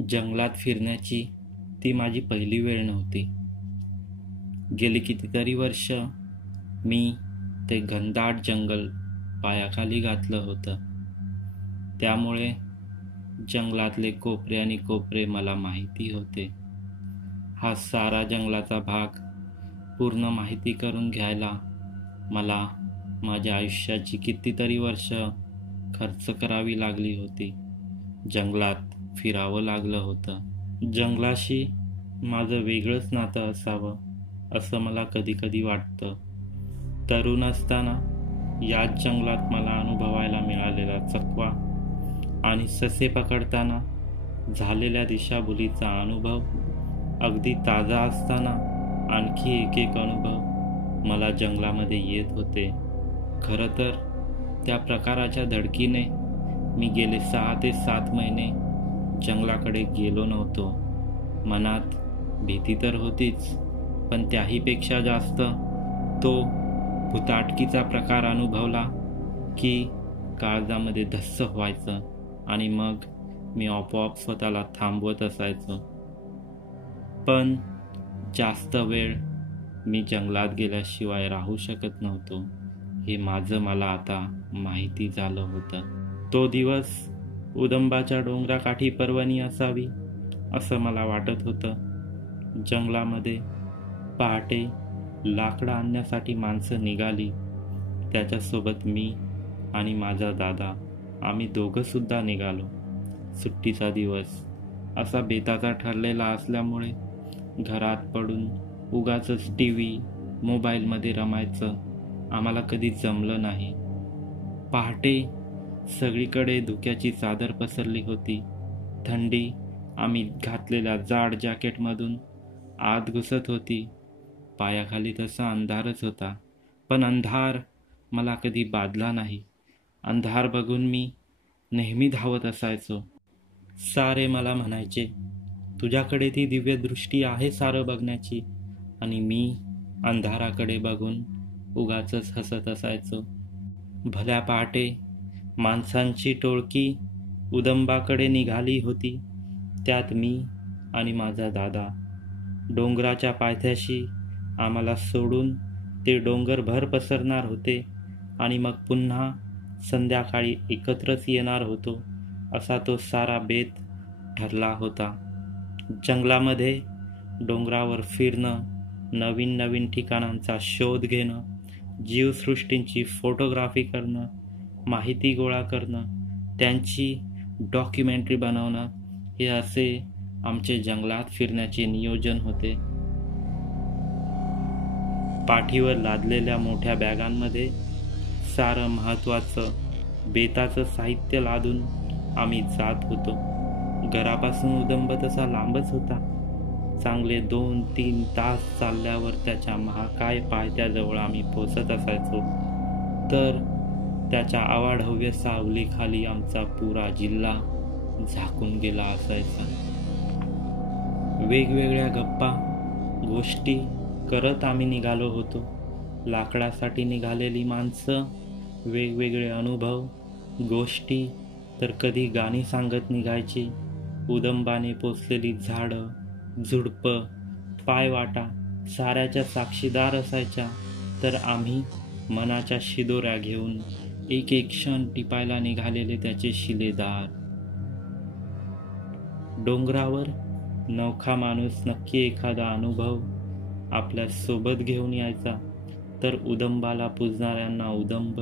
जंगलात फिरण्याची ती माझी पहिली वेळ नव्हती. गेली कितीतरी वर्ष मी ते घनदाट जंगल पायाखाली घातलं होतं. त्यामुळे जंगलातले कोपरे आणि कोपरे मला माहिती होते. हा सारा जंगलाचा भाग पूर्ण माहिती करून घ्यायला मला माझ्या आयुष्याची कितीतरी वर्ष खर्च करावी लागली होती. जंगलात फिरावं लागलं होतं. जंगलाशी माझं वेगळंच नातं असावं असं मला कधी कधी वाटतं. तरुण असताना याच जंगलात मला अनुभवायला मिळालेला चकवा आणि ससे पकडताना झालेल्या दिशाभुलीचा अनुभव, अगदी ताजा असताना आणखी एक अनुभव मला जंगलामध्ये येत होते. खरं तर त्या प्रकाराच्या धडकीने मी गेले 6 ते 7 महिने जंगलाकडे गेलो नव्हतो. मनात भीती तर होतीच, पण त्याहीपेक्षा जास्त तो भुताटकीचा प्रकार अनुभवला की काळजामध्ये धस्स व्हायचं आणि मग मी आपोआप स्वतःला थांबवत असायचो. पण जास्त वेळ मी जंगलात गेल्याशिवाय राहू शकत नव्हतो हे मला आता माहिती झालं होतं. तो दिवस उदंबाच्या डोंगराकाठी पर्वणी असावी असं मला वाटत होतं. जंगलामध्ये पहाटे लाकडं आणण्यासाठी माणसं निघाली. त्याच्यासोबत मी आणि माझा दादा, आम्ही दोघं सुद्धा निघालो. सुट्टीचा दिवस असा बेताचा ठरलेला असल्यामुळे घरात पडून उगाचच TV, मोबाईलमध्ये रमायचं आम्हाला कधीच जमलं नाही. पहाटे सगळीकडे धुक्याची चादर पसरली होती. थंडी आम्ही घातलेल्या जाड जॅकेटमधून आत घुसत होती. पायाखाली तसा अंधारच होता, पण अंधार मला कधी बाधला नाही. अंधार बघून मी नेहमी धावत असायचो. सारे मला म्हणायचे, तुझ्याकडे ती दिव्य दृष्टी आहे सारं बघण्याची, आणि मी अंधाराकडे बघून उगाचच हसत असायचो. भल्या पहाटे माणसांची टोळकी उदंबाकडे निघाली होती. त्यात मी आणि माझा दादा. डोंगराच्या पायथ्याशी आम्हाला सोडून ते डोंगर भर पसरणार होते आणि मग पुन्हा संध्याकाळी एकत्रच येणार होतो असा तो सारा बेत ठरला होता. जंगलामध्ये डोंगरावर फिरणं, नवीन नवीन ठिकाणांचा शोध घेणं, जीवसृष्टींची फोटोग्राफी करणं, माहिती गोळा करणं, त्यांची डॉक्युमेंटरी बनवणं, हे असे आमचे जंगलात फिरण्याचे नियोजन होते. पाठीवर लादलेल्या मोठ्या बॅगांमध्ये सारं महत्त्वाचं बेताचं साहित्य लादून आम्ही जात होतो. घरापासून उदंब तसा लांबच होता. चांगले 2-3 तास चालल्यावर त्याच्या महाकाय पायथ्याजवळ आम्ही पोचत असायचो. तर त्याच्या अवाढव्य सावलीखाली आमचा पुरा जिल्हा झाकून गेला असायचा. वेगवेगळ्या गप्पा गोष्टी करत आम्ही निघालो होतो. लाकडासाठी निघालेली माणसं, वेगवेगळे अनुभव गोष्टी, तर कधी गाणी सांगत निघायची. उदंबाने पोचलेली झाडं, झुडपं, पायवाटा साऱ्याच्या साक्षीदार असायच्या. तर आम्ही मनाच्या शिदोऱ्या घेऊन एक एक क्षण टिपायला निघालेले त्याचे शिलेदार. डोंगरावर नवखा माणूस नक्की एखादा अनुभव आपल्या सोबत घेऊन यायचा. तर उदंबाला पूजणाऱ्यांना उदंब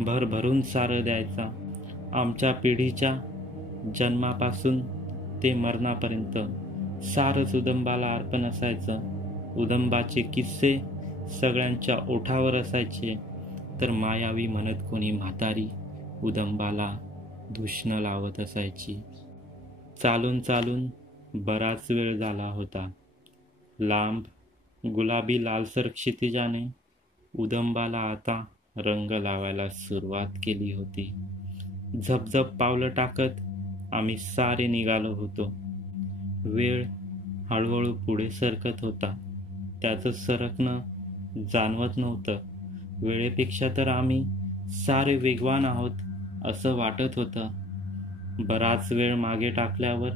भरभरून सारं द्यायचा. आमच्या पिढीच्या जन्मापासून ते मरणापर्यंत सारंच उदंबाला अर्पण असायचं. उदंबाचे किस्से सगळ्यांच्या ओठावर असायचे. तर मायावी म्हणत कोणी म्हातारी उदंबाला धुष्ण लावत असायची. चालून चालून बराच वेळ झाला होता. लांब गुलाबी लालसर क्षितिजाने उदंबाला आता रंग लावायला सुरुवात केली होती. झपझप पावलं टाकत आम्ही सारे निघालो होतो. वेळ हळूहळू पुढे सरकत होता. त्याचं सरकणं जाणवत नव्हतं. वेळेपेक्षा तर आम्ही सारे वेगवान आहोत असं वाटत होतं. बराच वेळ मागे टाकल्यावर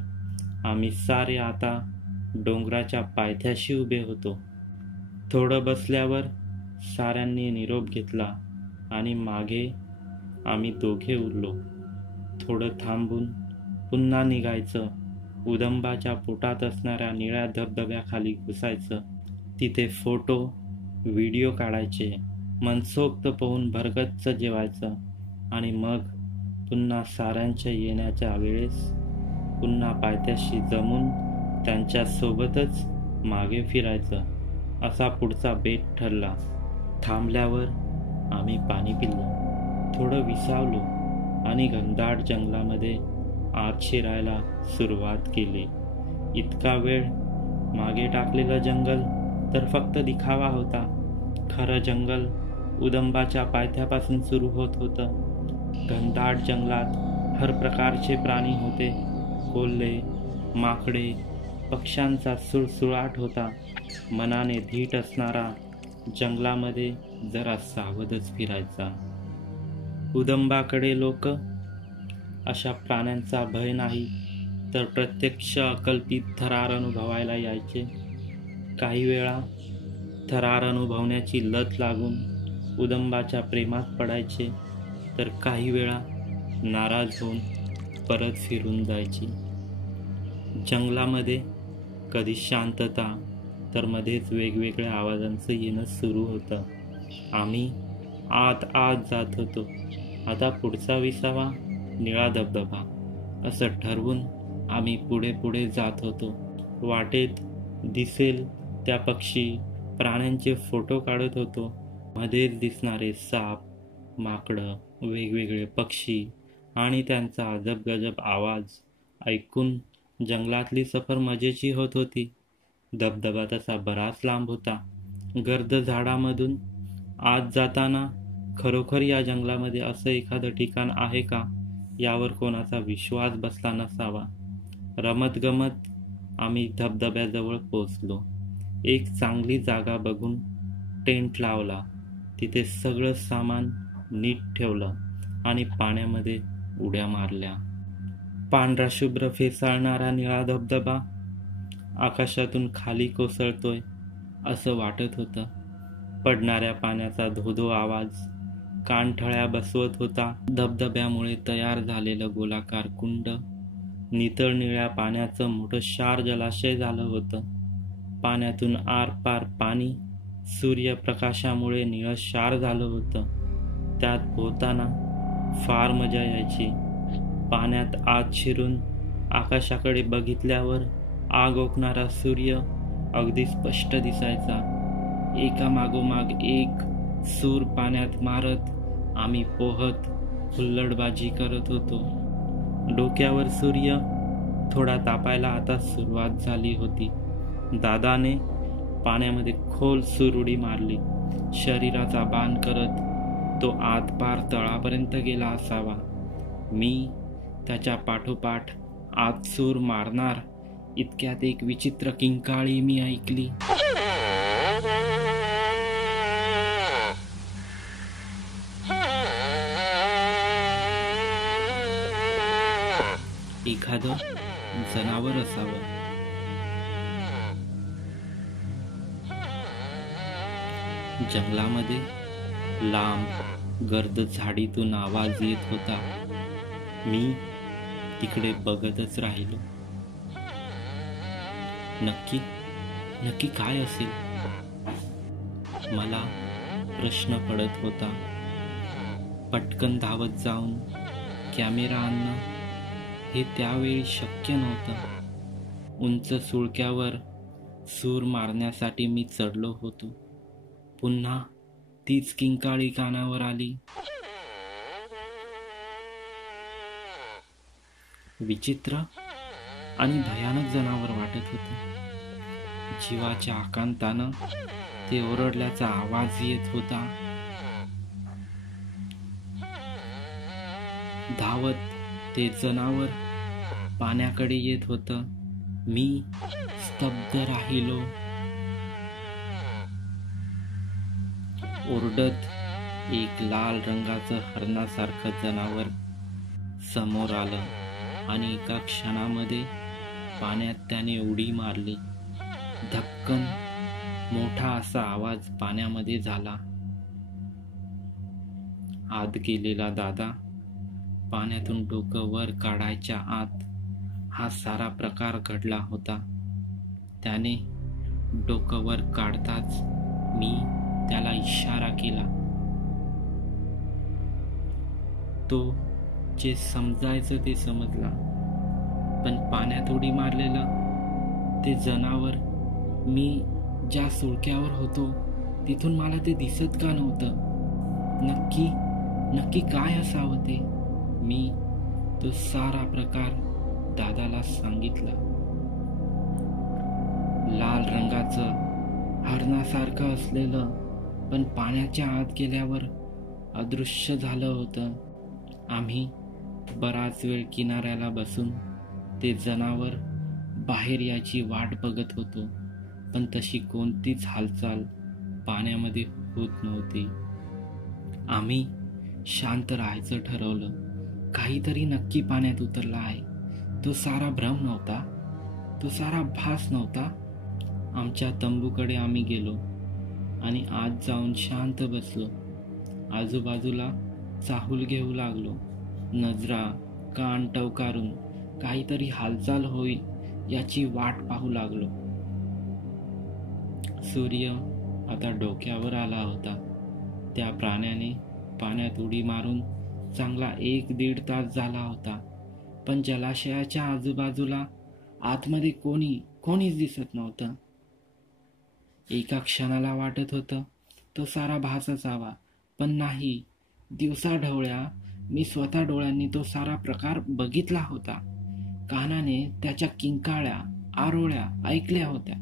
आम्ही सारे आता डोंगराच्या पायथ्याशी उभे होतो. थोडं बसल्यावर साऱ्यांनी निरोप घेतला आणि मागे आम्ही दोघे उरलो. थोडं थांबून पुन्हा निघायचं. उदंबाच्या पोटात असणाऱ्या निळ्या धबधब्याखाली घुसायचं. तिथे फोटो व्हिडिओ काढायचे. मनसोक्त पोहून भरगच्च जेवायचं आणि मग पुन्हा साऱ्यांच्या येण्याच्या वेळेस पुन्हा पायथ्याशी जमून त्यांच्यासोबतच मागे फिरायचं. असा पुढचा बेत ठरला. थांबल्यावर आम्ही पाणी पिलं, थोडं विसावलो आणि घनदाट जंगलामध्ये आत शिरायला सुरुवात केली. इतका वेळ मागे टाकलेलं जंगल तर फक्त दिखावा होता. खरं जंगल उदंबाच्या पायथ्यापासून सुरू होत होतं. घनदाट जंगलात हर प्रकारचे प्राणी होते. कोल्हे, माकडे, पक्ष्यांचा सुळसुळाट होता. मनाने धीट असणारा जंगलामध्ये जरा सावधच फिरायचा. उदंबाकडे लोक अशा प्राण्यांचा भय नाही तर प्रत्यक्ष अकल्पित थरार अनुभवायला यायचे. काही वेळा थरार अनुभवण्याची लत लागून उदंबाच्या प्रेमात पडायचे, तर काही वेळा नाराज होऊन परत फिरून जायची. जंगलामध्ये कधी शांतता तर मध्येच वेगवेगळ्या आवाजांचं येणं सुरू होतं. आम्ही आत जात होतो. आता पुढचा विसावा निळा धबधबा असं ठरवून आम्ही पुढे जात होतो. वाटेत दिसेल त्या पक्षी प्राण्यांचे फोटो काढत होतो. मध्येच दिसणारे साप, माकडं, वेगवेगळे पक्षी आणि त्यांचा अजब-गजब आवाज ऐकून जंगलातली सफर मजेची होत होती. धबधबा तसा बराच लांब होता. गर्द झाडामधून आत जाताना खरोखर या जंगलामध्ये असं एखादं ठिकाण आहे का यावर कोणाचा विश्वास बसला नसावा. रमत गमत आम्ही धबधब्याजवळ पोचलो. एक चांगली जागा बघून टेंट लावला. तिथे सगळं सामान नीट ठेवलं आणि पाण्यामध्ये उड्या मारल्या. पांढरा शुभ्र फेसाळणारा निळा धबधबा आकाशातून खाली कोसळतोय असं वाटत होतं. पडणाऱ्या पाण्याचा धोधो आवाज कानठळ्या बसवत होता. धबधब्यामुळे तयार झालेलं गोलाकार कुंड नितळ निळ्या पाण्याचं मोठं क्षार जलाशय झालं होतं. पाण्यातून आरपार पाणी सूर्यप्रकाशामुळे निळशार झालं होतं. त्यात पोहताना फार मजा यायची. पाण्यात आत शिरून आकाशाकडे बघितल्यावर आग ओकणारा सूर्य अगदी स्पष्ट दिसायचा. एका मागोमाग एक सूर पाण्यात मारत आम्ही पोहत हुल्लडबाजी करत होतो. डोक्यावर सूर्य थोडा तापायला आता सुरुवात झाली होती. दादाने पाण्यामध्ये खोल सुरुडी मारली. शरीराचा बाण करत तो आत पार तळापर्यंत गेला असावा. मी त्याच्या पाठोपाठ आत सूर मारणार इतक्यात एक विचित्र किंकाळी मी ऐकली. एखादं जनावर असावं. जंगलामध्ये लांब गर्द झाडीतून आवाज येत होता. मी तिकडे बघतच राहिलो. नक्की काय असेल? मला प्रश्न पडत होता. पटकन धावत जाऊन कॅमेरा आणणं हे त्यावेळी शक्य नव्हतं. उंच सुळक्यावर सूर मारण्यासाठी मी चढलो होतो. पुन्हा तीच किंकाळी कानावर आली. विचित्र आणि भयानक जनावर वाटत होते. जीवाच्या आकांतानं ते ओरडल्याचा आवाज येत होता. धावत ते जनावर पाण्याकडे येत होतं. मी स्तब्ध राहिलो. ओरडत एक लाल रंगाचं हरणासारखं जनावर समोर आलं आणि एका क्षणामध्ये पाण्यात त्याने उडी मारली. धपकन मोठा असा आवाज पाण्यामध्ये झाला. आत गेलेला दादा पाण्यातून डोकं वर काढायच्या आत हा सारा प्रकार घडला होता. त्याने डोकं वर काढताच मी त्याला इशारा केला. तो जे समजायचं ते समजला, पण पाण्यात उडी मारलेलं ते जनावर मी ज्या सुळक्यावर होतो तिथून मला ते दिसत का नव्हतं? नक्की काय असावं ते? मी तो सारा प्रकार दादाला सांगितला. लाल रंगाचं हरणासारखं असलेलं पण पाण्याच्या आत गेल्यावर अदृश्य झालं होतं. आम्ही बराच वेळ किनाऱ्याला बसून ते जनावर बाहेर याची वाट बघत होतो, पण तशी कोणतीच हालचाल पाण्यामध्ये होत नव्हती. आम्ही शांत राहायचं ठरवलं. काहीतरी नक्की पाण्यात उतरला आहे. तो सारा भ्रम नव्हता, तो सारा भास नव्हता. आमच्या तंबूकडे आम्ही गेलो आणि आत जाऊन शांत बसलो. आजूबाजूला चाहूल घेऊ लागलो. नजरा कान टवकारून काहीतरी हालचाल होईल याची वाट पाहू लागलो. सूर्य आता डोक्यावर आला होता. त्या प्राण्याने पाण्यात उडी मारून चांगला 1-1.5 तास झाला होता, पण जलाशयाच्या आजूबाजूला आतमध्ये कोणीच दिसत नव्हतं. एका क्षणाला वाटत होतं तो सारा भास असावा, पण नाही. दिवसाढवळ्या मी स्वतः डोळ्यांनी तो सारा प्रकार बघितला होता. कानाने त्याच्या किंकाळ्या आरोळ्या ऐकल्या होत्या.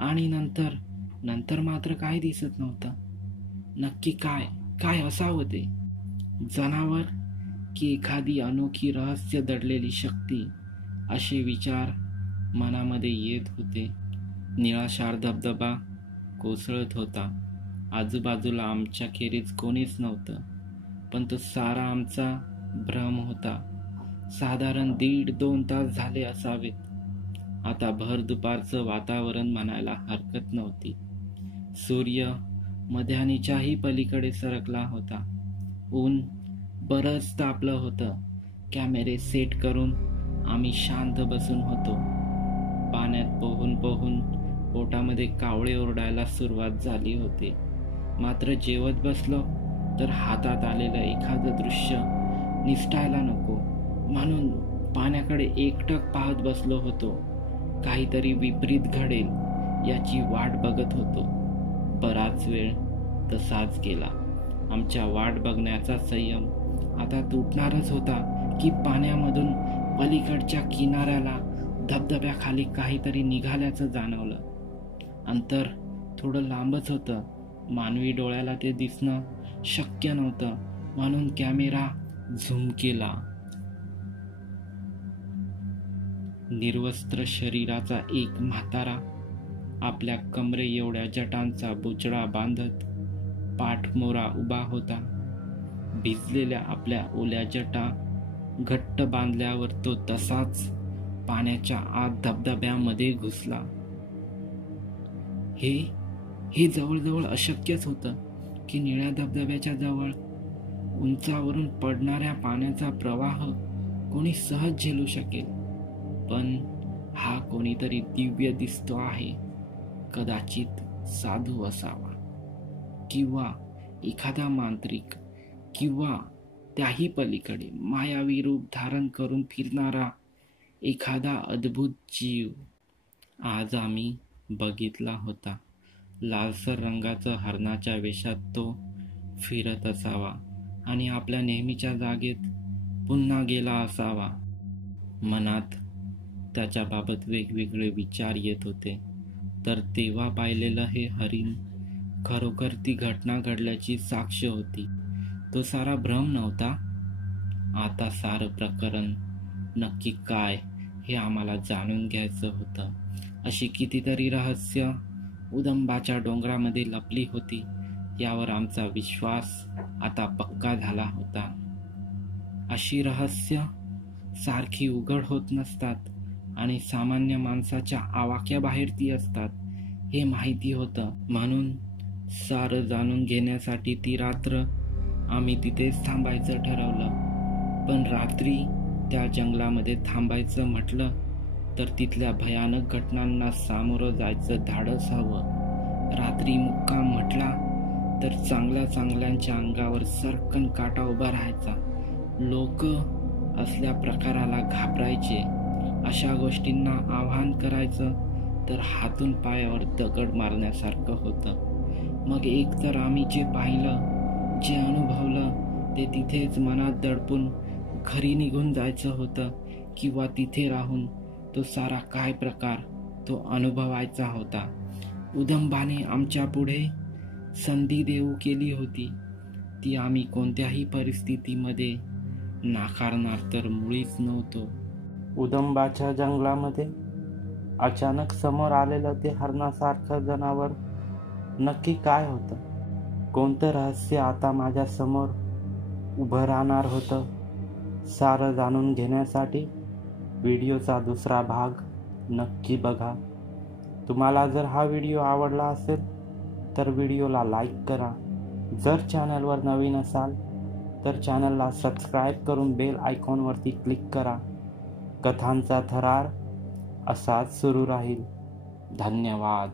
आणि नंतर मात्र काय दिसत नव्हतं. नक्की काय असावं ते? जनावर की एखादी अनोखी रहस्य दडलेली शक्ती? असे विचार मनामध्ये येत होते. निळाशार धबधबा कोसळत होता. आजूबाजूला आमच्या खेरीज कोणीच नव्हतं, पण तो सारा आमचा भ्रम होता. साधारण 1.5-2 तास झाले असावेत. आता भर दुपारचं वातावरण म्हणायला हरकत नव्हती. सूर्य मध्यानीच्याही पलीकडे सरकला होता. ऊन बरंच तापलं होतं. कॅमेरे सेट करून आम्ही शांत बसून होतो. पाण्यात पोहून पोटामध्ये कावळे ओरडायला सुरुवात झाली होती. मात्र जेवत बसलो तर हातात आलेलं एखादं दृश्य निसटायला नको म्हणून पाण्याकडे एकटक पाहत बसलो होतो. काहीतरी विपरीत घडेल याची वाट बघत होतो. बराच वेळ तसाच गेला. आमच्या वाट बघण्याचा संयम आता तुटणारच होता की पाण्यामधून पलीकडच्या किनाऱ्याला धबधब्याखाली काहीतरी निघाल्याचं जाणवलं. अंतर थोडं लांबच होतं. मानवी डोळ्याला ते दिसणं शक्य नव्हतं, म्हणून कॅमेरा झूम केला. निर्वस्त्र शरीराचा एक म्हातारा आपल्या कमरे एवढ्या जटांचा बुचडा बांधत पाठमोरा उभा होता. भिजलेल्या आपल्या ओल्या जटा घट्ट बांधल्यावर तो तसाच पाण्याच्या आत धबधब्यामध्ये घुसला. हे जवळजवळ अशक्यच होतं की निळ्या धबधब्याच्या जवळ उंचावरून पडणाऱ्या पाण्याचा प्रवाह कोणी सहज झेलू शकेल. पण हा कोणीतरी दिव्य दिसतो आहे. कदाचित साधू असावा, किंवा एखादा मांत्रिक, किंवा त्याही पलीकडे मायावी रूप धारण करून फिरणारा एखादा अद्भुत जीव. आज आम्ही बघितला होता. लालसर रंगाचा हरणाच्या वेशात तो फिरत असावा आणि आपल्या नेहमीच्या जागेत पुन्हा गेला असावा. मनात त्याच्याबाबत वेगवेगळे विचार येत होते. तर तेव्हा पाहिलेलं हे हरिण खरोखर ती घटना घडल्याची साक्ष होती. तो सारा भ्रम नव्हता. आता सारं प्रकरण नक्की काय हे आम्हाला जाणून घ्यायचं होतं. अशी कितीतरी रहस्य उदंबाच्या डोंगरामध्ये लपली होती यावर आमचा विश्वास आता पक्का झाला होता. अशी रहस्य सारखी उघड होत नसतात आणि सामान्य माणसाच्या आवाक्याबाहेर ती असतात हे माहिती होतं. म्हणून सारं जाणून घेण्यासाठी ती रात्र आम्ही तिथेच थांबायचं ठरवलं. पण रात्री त्या जंगलामध्ये थांबायचं म्हटलं तर तिथल्या भयानक घटनांना सामोरं जायचं धाडस हवं. रात्री मुक्काम म्हटला तर चांगल्या चांगल्यांच्या अंगावर सरकन काटा उभा राहायचा. लोक असल्या प्रकाराला घाबरायचे. अशा गोष्टींना आव्हान करायचं तर हातून पायावर दगड मारण्यासारखं होतं. मग एकतर आम्ही जे पाहिलं, जे अनुभवलं ते तिथेच मनात दडपून घरी निघून जायचं होतं, किंवा तिथे राहून तो सारा काय प्रकार तो अनुभवायचा होता. उदंबाने आमच्या पुढे संधी देऊ केली होती. ती आम्ही कोणत्याही परिस्थितीमध्ये नाकारणार तर मुळीच नव्हतो. उदंबाच्या जंगलामध्ये अचानक समोर आलेलं ते हरणासारखं जनावर नक्की काय होतं? कोणतं रहस्य आता माझ्या समोर उभं राहणार होतं? सारं जाणून घेण्यासाठी व्हिडिओचा दुसरा भाग नक्की बघा. तुम्हाला जर हा व्हिडिओ आवडला असेल तर व्हिडिओला लाईक करा. जर चॅनलवर नवीन असाल तर चॅनलला सबस्क्राईब करून बेल आयकॉनवरती क्लिक करा. कथांचा थरार असाच सुरू राहील. धन्यवाद.